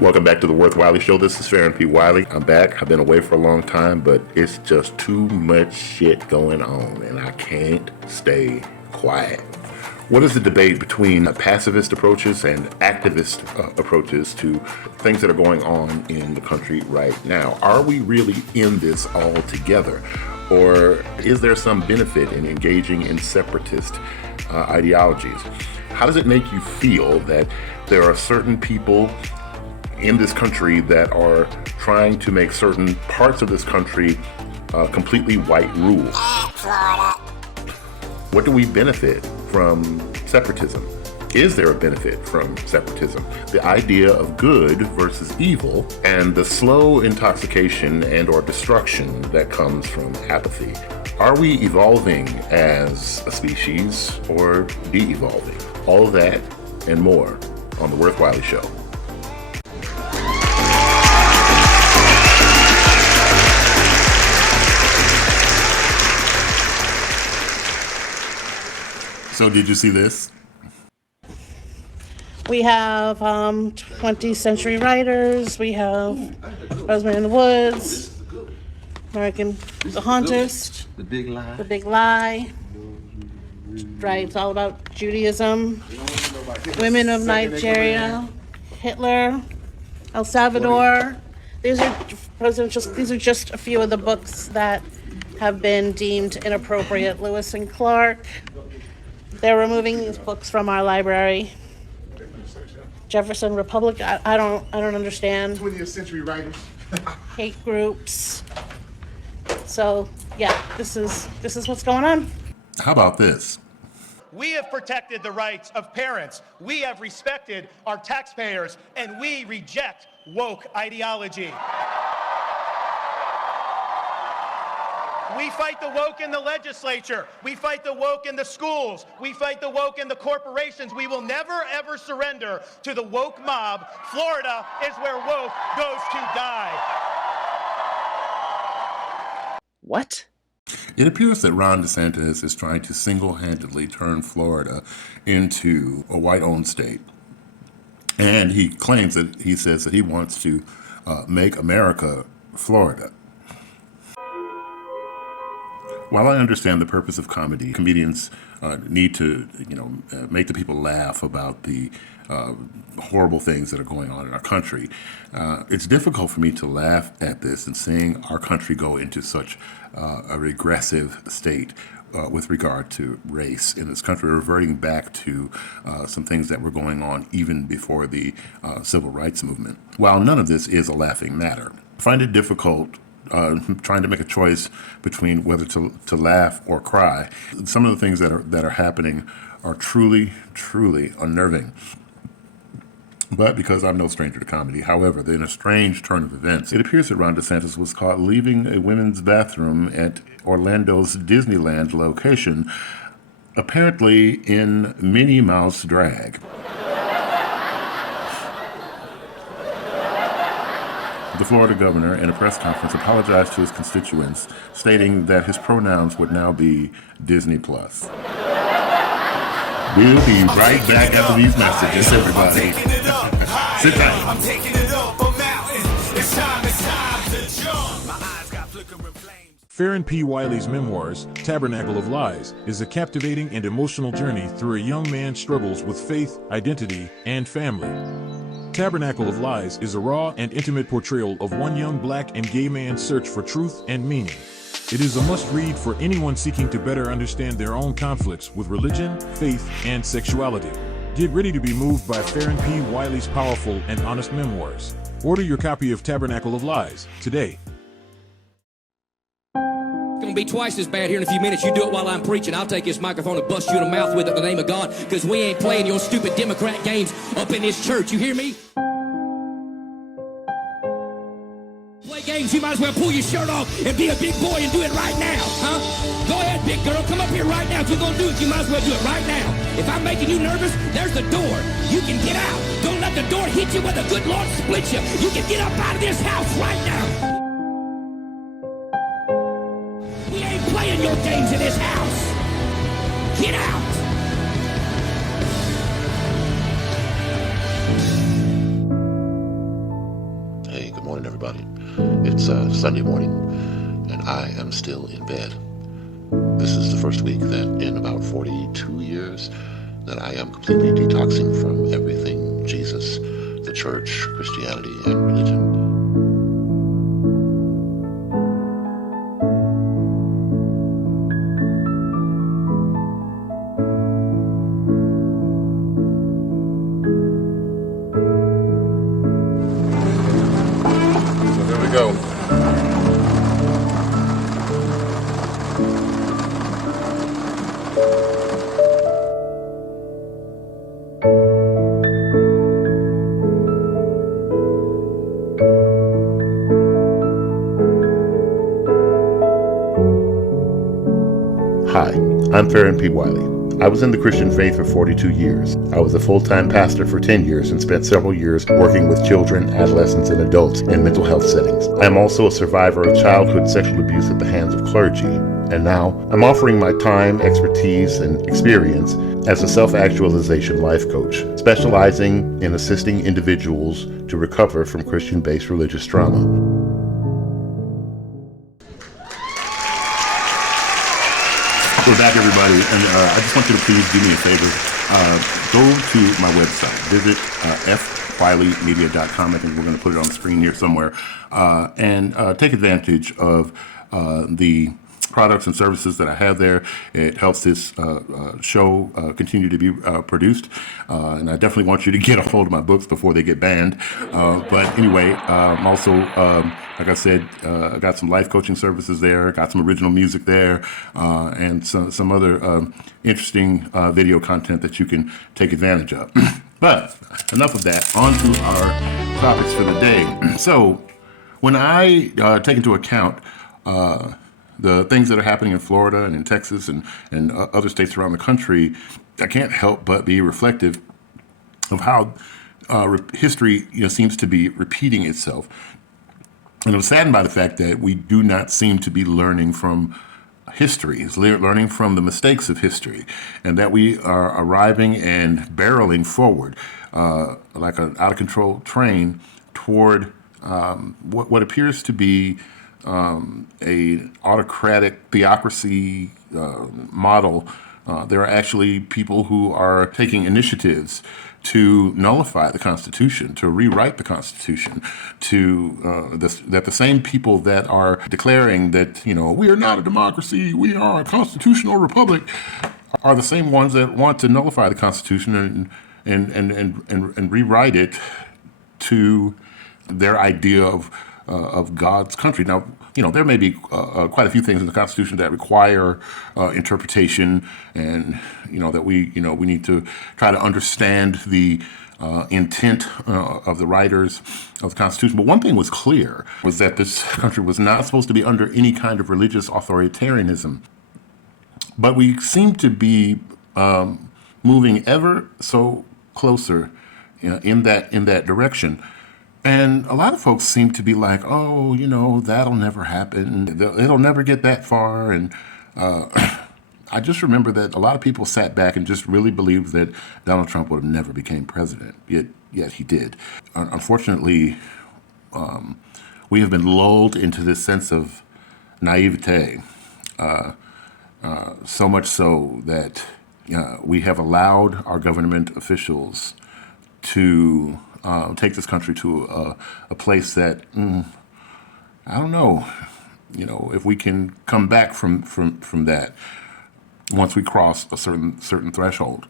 Welcome back to the Wiley Show. This is Farron P. Wiley. I'm back. I've been away for a long time, but it's just too much shit going on, and I can't stay quiet. What is the debate between pacifist approaches and activist approaches to things that are going on in the country right now? Are we really in this all together? Or is there some benefit in engaging in separatist ideologies? How does it make you feel that there are certain people in this country that are trying to make certain parts of this country completely white rule? What do we benefit from separatism? Is there a benefit from separatism? The idea of good versus evil and the slow intoxication and or destruction that comes from apathy. Are we evolving as a species or de-evolving? All of that and more on the Wiley Show. So did you see this? We have 20th century writers. We have Rosemary in the Woods, The Hauntist, The Big Lie. The Big Lie. Right, it's all about Judaism, women of Nigeria, Hitler, El Salvador. These are just a few of the books that have been deemed inappropriate. Lewis and Clark. They're removing these books from our library. Jefferson Republic, I don't understand. 20th century writers. Hate groups. So yeah, this is what's going on. How about this? We have protected the rights of parents. We have respected our taxpayers, and we reject woke ideology. We fight the woke in the legislature. We fight the woke in the schools. We fight the woke in the corporations. We will never, ever surrender to the woke mob. Florida is where woke goes to die. What? It appears that Ron DeSantis is trying to single-handedly turn Florida into a white-owned state. And he says that he wants to make America Florida. While I understand the purpose of comedy, comedians need to, make the people laugh about the horrible things that are going on in our country. It's difficult for me to laugh at this and seeing our country go into such a regressive state with regard to race in this country, reverting back to some things that were going on even before the civil rights movement. While none of this is a laughing matter, I find it difficult trying to make a choice between whether to laugh or cry. Some of the things that are happening are truly, truly unnerving. But because I'm no stranger to comedy, however, in a strange turn of events, it appears that Ron DeSantis was caught leaving a women's bathroom at Orlando's Disneyland location, apparently in Minnie Mouse drag. The Florida governor, in a press conference, apologized to his constituents, stating that his pronouns would now be Disney+. We'll be right back after these messages, everybody. Sit down. I'm taking it up a mountain. It's time to jump. My eyes got flickering flames. Farron P. Wiley's memoirs, Tabernacle of Lies, is a captivating and emotional journey through a young man's struggles with faith, identity, and family. Tabernacle of Lies is a raw and intimate portrayal of one young black and gay man's search for truth and meaning. It is a must-read for anyone seeking to better understand their own conflicts with religion, faith, and sexuality. Get ready to be moved by Farron P. Wiley's powerful and honest memoirs. Order your copy of Tabernacle of Lies today. It's gonna be twice as bad here in a few minutes. You do it while I'm preaching. I'll take this microphone and bust you in the mouth with it in the name of God, because we ain't playing your stupid Democrat games up in this church. You hear me? Play games, you might as well pull your shirt off and be a big boy and do it right now, huh? Go ahead, big girl, come up here right now. If you're gonna do it, you might as well do it right now. If I'm making you nervous, there's the door. You can get out. Don't let the door hit you where the good Lord split you. You can get up out of this house right now. We ain't playing your games in this house. Get out. Hey, good morning, everybody. It's Sunday morning, and I am still in bed. This is the first week that in about 42 years that I am completely detoxing from everything Jesus, the church, Christianity, and religion. So there we go. Hi, I'm Farron P. Wiley. I was in the Christian faith for 42 years. I was a full-time pastor for 10 years and spent several years working with children, adolescents, and adults in mental health settings. I am also a survivor of childhood sexual abuse at the hands of clergy. And now, I'm offering my time, expertise, and experience as a self-actualization life coach, specializing in assisting individuals to recover from Christian-based religious trauma. We're back, everybody, and I just want you to please do me a favor. Go to my website. Visit fwileymedia.com. I think we're going to put it on the screen here somewhere. And take advantage of the products and services that I have there. It helps this show continue to be produced. And I definitely want you to get a hold of my books before they get banned. But anyway, I'm also, like I said, I got some life coaching services there, got some original music there, and some other interesting video content that you can take advantage of. But enough of that, on to our topics for the day. So when I take into account the things that are happening in Florida and in Texas and other states around the country, I can't help but be reflective of how history seems to be repeating itself. And I'm saddened by the fact that we do not seem to be learning from history, learning from the mistakes of history, and that we are arriving and barreling forward like an out-of-control train toward what appears to be a autocratic theocracy model. There are actually people who are taking initiatives to nullify the Constitution, to rewrite the Constitution, that the same people that are declaring that, we are not a democracy, we are a constitutional republic, are the same ones that want to nullify the Constitution and rewrite it to their idea of God's country. Now, there may be quite a few things in the Constitution that require interpretation, and that we need to try to understand the intent of the writers of the Constitution. But one thing was clear, was that this country was not supposed to be under any kind of religious authoritarianism. But we seem to be moving ever so closer in that direction. And a lot of folks seem to be like, oh, that'll never happen. It'll never get that far. And I just remember that a lot of people sat back and just really believed that Donald Trump would have never became president, yet he did. Unfortunately, we have been lulled into this sense of naivete, so much so that we have allowed our government officials to take this country to a place that I don't know, if we can come back from that once we cross a certain threshold.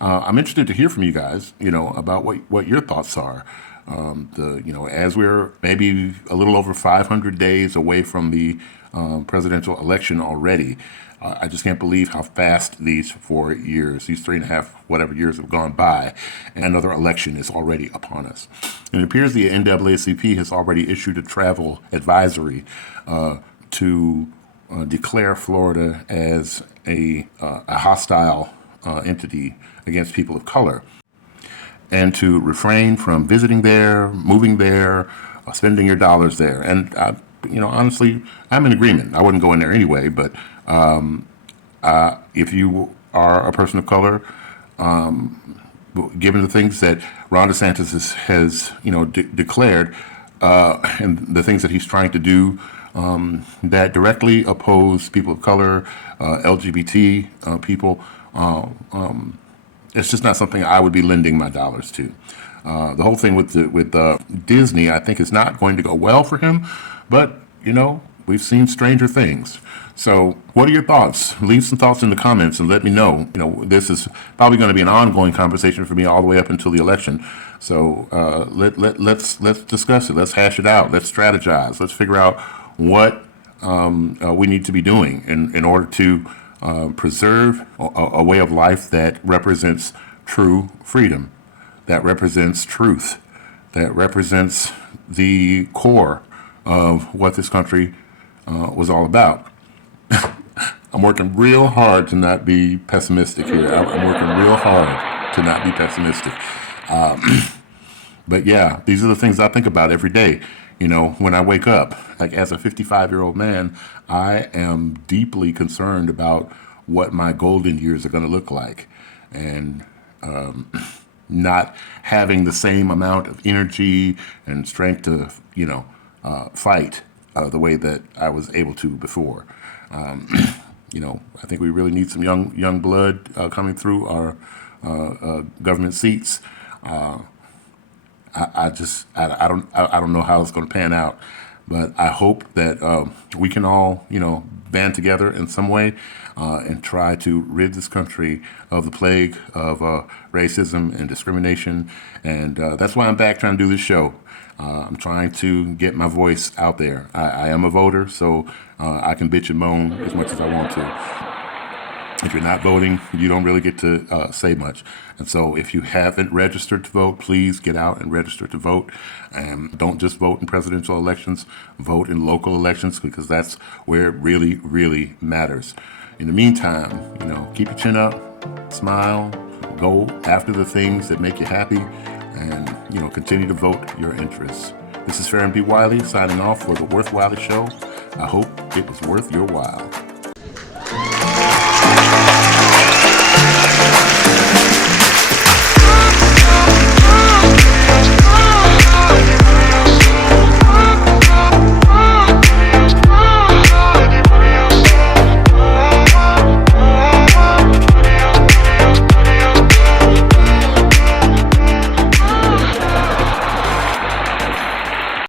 I'm interested to hear from you guys, about what your thoughts are. As we're maybe a little over 500 days away from the presidential election already. I just can't believe how fast these 4 years, these 3.5 whatever years have gone by, and another election is already upon us. And it appears the NAACP has already issued a travel advisory to declare Florida as a hostile entity against people of color, and to refrain from visiting there, moving there, spending your dollars there. And honestly, I'm in agreement. I wouldn't go in there anyway, but if you are a person of color, given the things that Ron DeSantis has declared, and the things that he's trying to do that directly oppose people of color, LGBT people. It's just not something I would be lending my dollars to. The whole thing with Disney, I think, is not going to go well for him. But we've seen stranger things. So, what are your thoughts? Leave some thoughts in the comments and let me know. This is probably going to be an ongoing conversation for me all the way up until the election. So, let's discuss it. Let's hash it out. Let's strategize. Let's figure out what we need to be doing in order to preserve a way of life that represents true freedom, that represents truth, that represents the core of what this country was all about. I'm working real hard to not be pessimistic here. I'm working real hard to not be pessimistic. But yeah, these are the things I think about every day. When I wake up, like as a 55-year-old man, I am deeply concerned about what my golden years are going to look like. And not having the same amount of energy and strength to, fight the way that I was able to before. I think we really need some young blood coming through our government seats. I don't know how it's going to pan out, but I hope that we can all band together in some way and try to rid this country of the plague of racism and discrimination. And that's why I'm back trying to do this show. I'm trying to get my voice out there. I am a voter, so I can bitch and moan as much as I want to. If you're not voting, you don't really get to say much. And so if you haven't registered to vote, please get out and register to vote. And don't just vote in presidential elections, vote in local elections, because that's where it really, really matters. In the meantime, keep your chin up, smile, go after the things that make you happy, and, continue to vote your interests. This is Farron B. Wiley signing off for the Worth Wiley Show. I hope it was worth your while.